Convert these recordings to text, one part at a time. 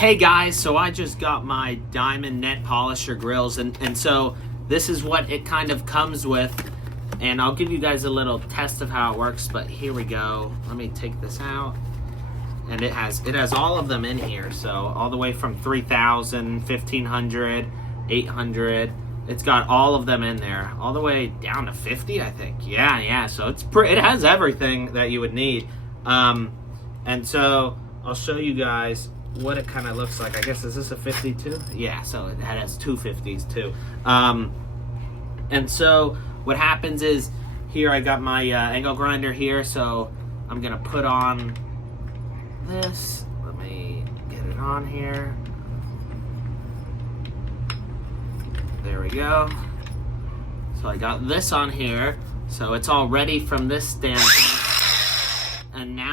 Hey guys, so I just got my diamond net polisher grills, and so this is what it kind of comes with, and I'll give you guys a little test of how it works, but here we go. Let me take this out, and it has all of them in here, so all the way from 3,000, 1,500, 800, it's got all of them in there, all the way down to 50, I think. Yeah, so it has everything that you would need, and so I'll show you guys what it kind of looks like. I guess, is this a 52? Yeah, so it has two 50s too. And so what happens is, here I got my angle grinder here, so I'm gonna put on this. Let me get it on here. There we go. So I got this on here, so it's all ready from this standpoint. And now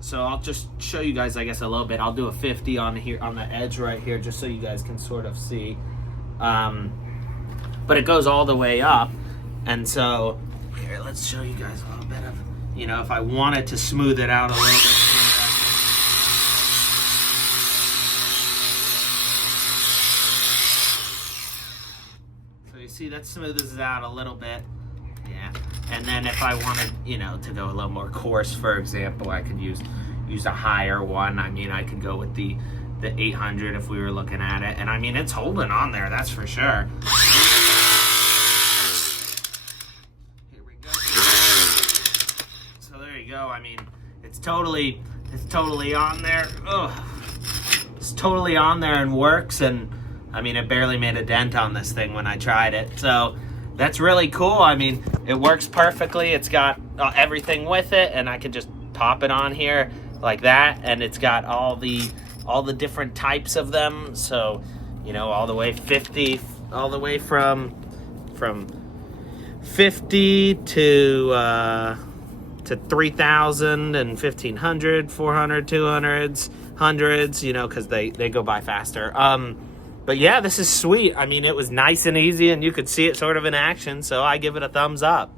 so I'll just show you guys, I guess, a little bit. I'll do a 50 on here, on the edge right here, just so you guys can sort of see. But it goes all the way up. And so, here, let's show you guys a little bit of, if I wanted to smooth it out a little bit. So you see, that smooths it out a little bit. Yeah. And then if I wanted, to go a little more coarse, for example, I could use a higher one. I mean, I could go with the 800 if we were looking at it. And I mean, it's holding on there, that's for sure. Here we go. So there you go. I mean, it's totally on there. Ugh. It's totally on there and works. And I mean, it barely made a dent on this thing when I tried it. So that's really cool. I mean, it works perfectly. It's got everything with it, and I can just pop it on here like that, and it's got all the different types of them. So, all the way 50, all the way from 50 to 3,000 and 1,500, 400, 200s, hundreds, because they go by faster. But yeah, this is sweet. I mean, it was nice and easy, and you could see it sort of in action, so I give it a thumbs up.